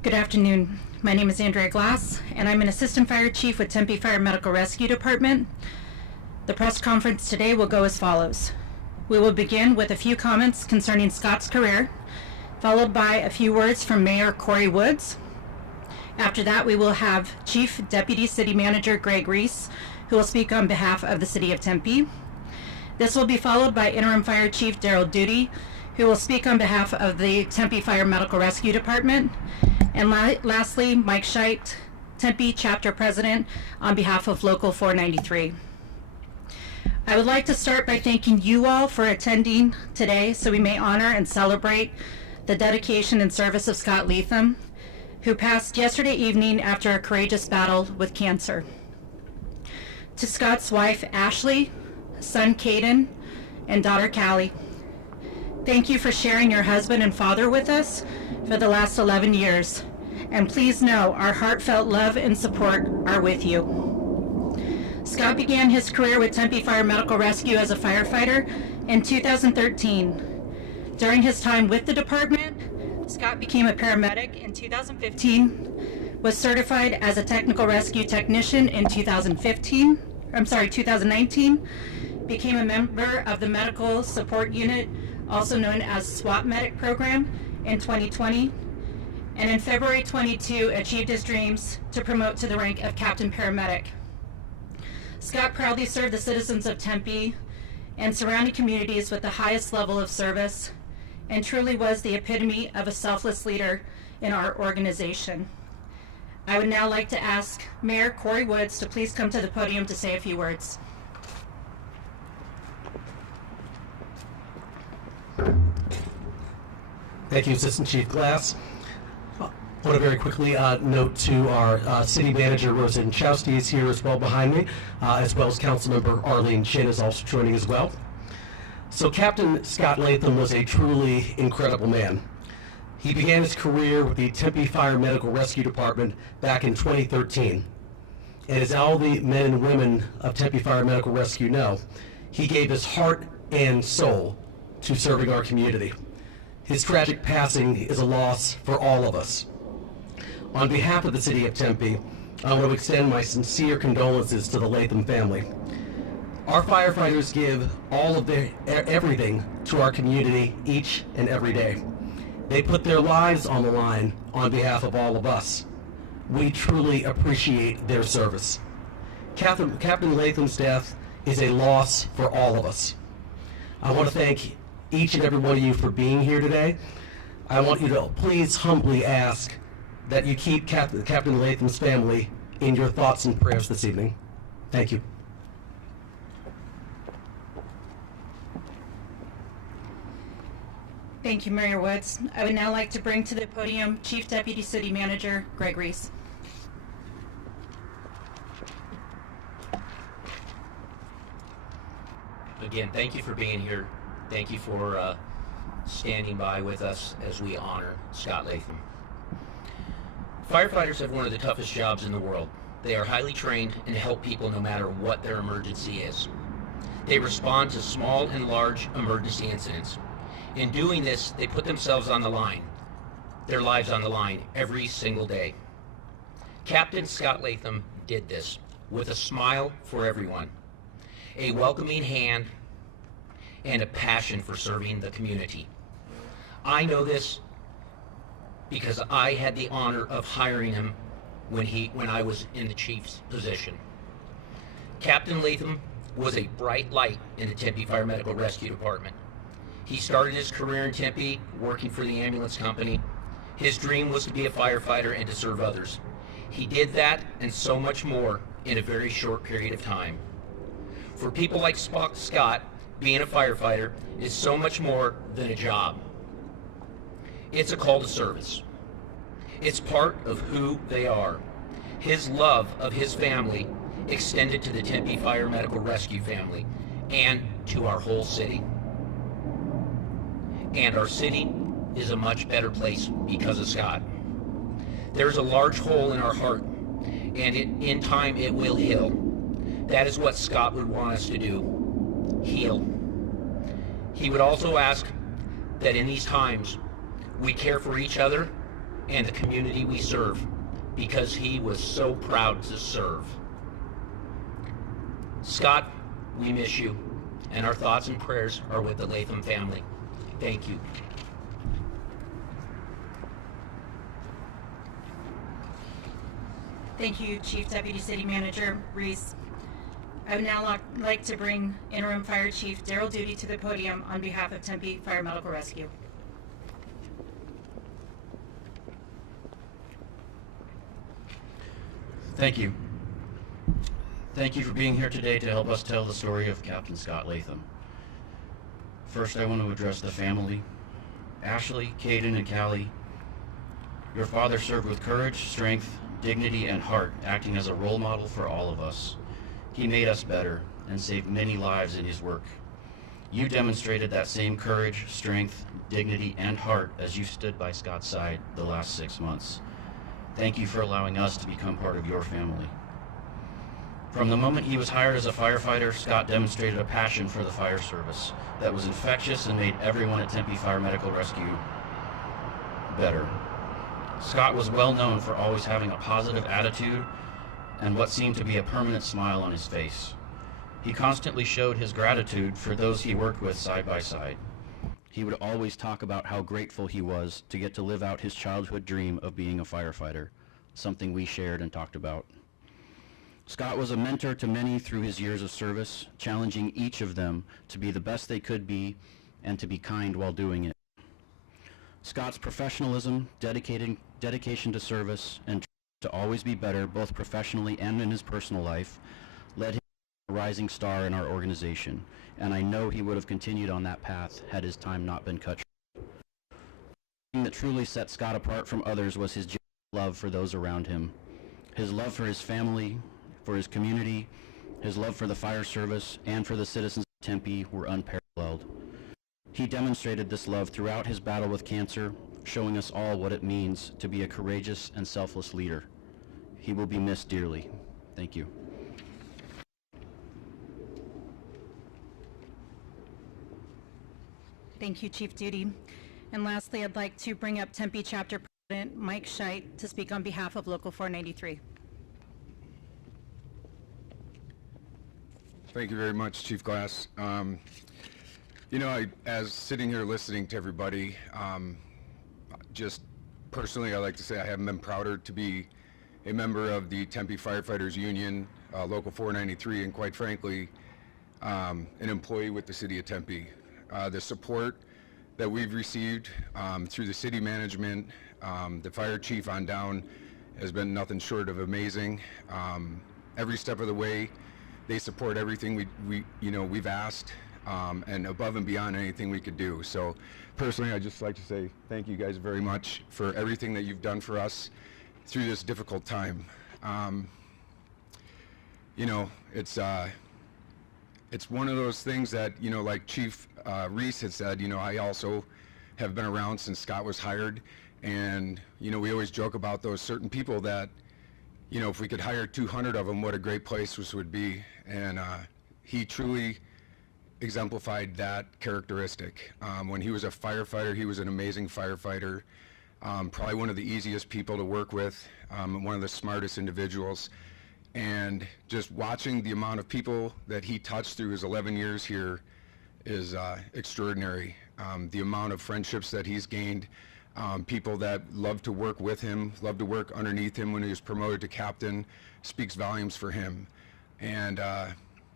Good afternoon. My name is Andrea Glass, and I'm an Assistant Fire Chief with Tempe Fire Medical Rescue Department. The press conference today will go as follows. We will begin with a few comments concerning Scott's career, followed by a few words from Mayor Corey Woods. After that, we will have Chief Deputy City Manager Greg Reese, who will speak on behalf of the City of Tempe. This will be followed by Interim Fire Chief Daryl Duty, who will speak on behalf of the Tempe Fire Medical Rescue Department. And lastly, Mike Scheit, Tempe Chapter President, on behalf of Local 493. I would like to start by thanking you all for attending today so we may honor and celebrate the dedication and service of Scott Leatham, who passed yesterday evening after a courageous battle with cancer. To Scott's wife, Ashley, son, Kaden, and daughter, Callie, thank you for sharing your husband and father with us for the last 11 years. And please know our heartfelt love and support are with you. Scott began his career with Tempe Fire Medical Rescue as a firefighter in 2013. During his time with the department, Scott became a paramedic in 2015, was certified as a technical rescue technician in 2019, became a member of the Medical Support Unit, also known as SWAT Medic program, in 2020, and in February 22 achieved his dreams to promote to the rank of Captain Paramedic. Scott proudly served the citizens of Tempe and surrounding communities with the highest level of service and truly was the epitome of a selfless leader in our organization. I would now like to ask Mayor Corey Woods to please come to the podium to say a few words. Thank you, Assistant Chief Glass. I want to very quickly note to our City Manager, Rosa Inchowski, is here as well behind me, as well as Councilmember Arlene Chin is also joining as well. So Captain Scott Leatham was a truly incredible man. He began his career with the Tempe Fire Medical Rescue Department back in 2013. And as all the men and women of Tempe Fire Medical Rescue know, he gave his heart and soul to serving our community. His tragic passing is a loss for all of us. On behalf of the City of Tempe, I want to extend my sincere condolences to the Leatham family. Our firefighters give all of their everything to our community each and every day. They put their lives on the line on behalf of all of us. We truly appreciate their service. Captain Leatham's death is a loss for all of us. I want to thank each and every one of you for being here today. I want you to please humbly ask that you keep Captain Latham's family in your thoughts and prayers this evening. Thank you. Thank you, Mayor Woods. I would now like to bring to the podium Chief Deputy City Manager Greg Reese. Again, thank you for being here. Thank you for standing by with us as we honor Scott Leatham. Firefighters have one of the toughest jobs in the world. They are highly trained and help people no matter what their emergency is. They respond to small and large emergency incidents. In doing this, they put themselves on the line, their lives on the line, every single day. Captain Scott Leatham did this with a smile for everyone, a welcoming hand, and a passion for serving the community. I know this because I had the honor of hiring him when I was in the chief's position. Captain Leatham was a bright light in the Tempe Fire Medical Rescue Department. He started his career in Tempe working for the ambulance company. His dream was to be a firefighter and to serve others. He did that and so much more in a very short period of time. For people like Scott, being a firefighter is so much more than a job. It's a call to service. It's part of who they are. His love of his family extended to the Tempe Fire Medical Rescue family and to our whole city. And our city is a much better place because of Scott. There's a large hole in our heart, and in time it will heal. That is what Scott would want us to do, heal. He would also ask that in these times we care for each other and the community we serve because he was so proud to serve. Scott, we miss you, and our thoughts and prayers are with the Leatham family. Thank you. Thank you, Chief Deputy City Manager Reese. I would now like to bring Interim Fire Chief Daryl Duty to the podium on behalf of Tempe Fire Medical Rescue. Thank you. Thank you for being here today to help us tell the story of Captain Scott Leatham. First, I want to address the family. Ashley, Kaden, and Callie. Your father served with courage, strength, dignity, and heart, acting as a role model for all of us. He made us better and saved many lives in his work. You demonstrated that same courage, strength, dignity, and heart as you stood by Scott's side the last 6 months. Thank you for allowing us to become part of your family. From the moment he was hired as a firefighter, Scott demonstrated a passion for the fire service that was infectious and made everyone at Tempe Fire Medical Rescue better. Scott was well known for always having a positive attitude and what seemed to be a permanent smile on his face. He constantly showed his gratitude for those he worked with side by side. He would always talk about how grateful he was to get to live out his childhood dream of being a firefighter, something we shared and talked about. Scott was a mentor to many through his years of service, challenging each of them to be the best they could be and to be kind while doing it. Scott's professionalism, dedication to service, and to always be better, both professionally and in his personal life, led him to a rising star in our organization, and I know he would have continued on that path had his time not been cut short. The thing that truly set Scott apart from others was his genuine love for those around him. His love for his family, for his community, his love for the fire service, and for the citizens of Tempe were unparalleled. He demonstrated this love throughout his battle with cancer, showing us all what it means to be a courageous and selfless leader. He will be missed dearly. Thank you. Thank you, Chief Duty. And lastly, I'd like to bring up Tempe Chapter President Mike Scheit to speak on behalf of Local 493. Thank you very much, Chief Glass. You know, as sitting here listening to everybody, just personally, I like to say I haven't been prouder to be a member of the Tempe Firefighters Union, Local 493, and quite frankly, an employee with the City of Tempe. The support that we've received through the city management, the fire chief on down, has been nothing short of amazing. Every step of the way, they support everything we've asked, and above and beyond anything we could do. So personally, I'd just like to say thank you guys very much for everything that you've done for us through this difficult time. You know, it's one of those things that, you know, like Chief Reese had said, you know, I also have been around since Scott was hired, and, you know, we always joke about those certain people that, you know, if we could hire 200 of them, what a great place this would be. And he truly exemplified that characteristic. When he was a firefighter, he was an amazing firefighter, probably one of the easiest people to work with, one of the smartest individuals. And just watching the amount of people that he touched through his 11 years here is extraordinary. The amount of friendships that he's gained, people that love to work with him, love to work underneath him when he was promoted to captain, speaks volumes for him. And,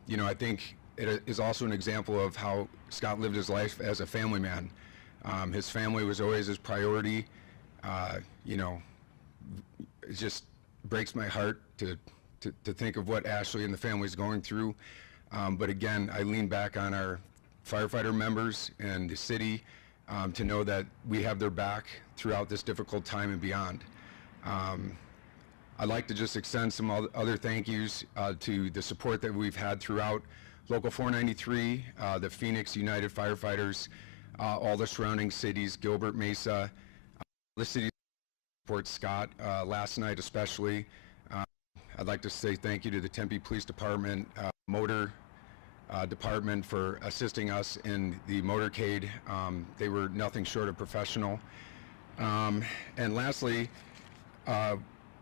you know, I think it is also an example of how Scott lived his life as a family man. His family was always his priority. You know, it just breaks my heart to think of what Ashley and the family is going through. But again, I lean back on our firefighter members and the city to know that we have their back throughout this difficult time and beyond. I'd like to just extend some other thank yous to the support that we've had throughout Local 493, the Phoenix United Firefighters, all the surrounding cities, Gilbert, Mesa, the city support Scott last night especially. I'd like to say thank you to the Tempe Police Department, Motor Department for assisting us in the motorcade. They were nothing short of professional. And lastly,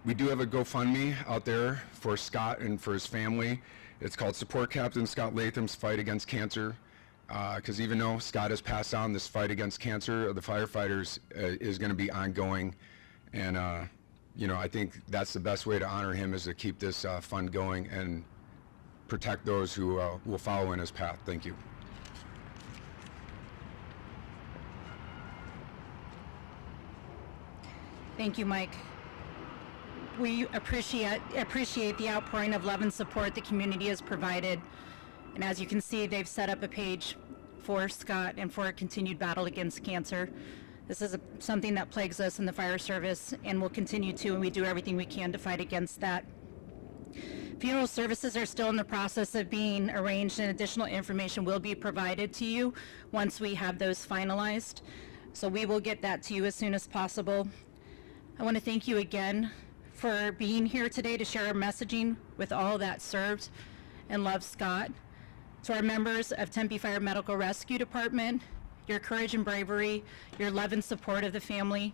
we do have a GoFundMe out there for Scott and for his family. It's called Support Captain Scott Leatham's Fight Against Cancer. Because even though Scott has passed on, this fight against cancer of the firefighters is going to be ongoing. And, you know, I think that's the best way to honor him, is to keep this fund going and protect those who will follow in his path. Thank you. Thank you, Mike. We appreciate the outpouring of love and support the community has provided. And as you can see, they've set up a page for Scott and for a continued battle against cancer. This is something that plagues us in the fire service and will continue to, and we do everything we can to fight against that. Funeral services are still in the process of being arranged, and additional information will be provided to you once we have those finalized. So we will get that to you as soon as possible. I want to thank you again for being here today to share our messaging with all that served and loved Scott. To our members of Tempe Fire Medical Rescue Department, your courage and bravery, your love and support of the family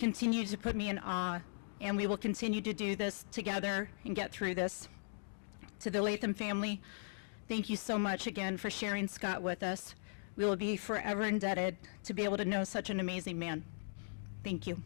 continue to put me in awe, and we will continue to do this together and get through this. To the Leatham family, thank you so much again for sharing Scott with us. We will be forever indebted to be able to know such an amazing man. Thank you.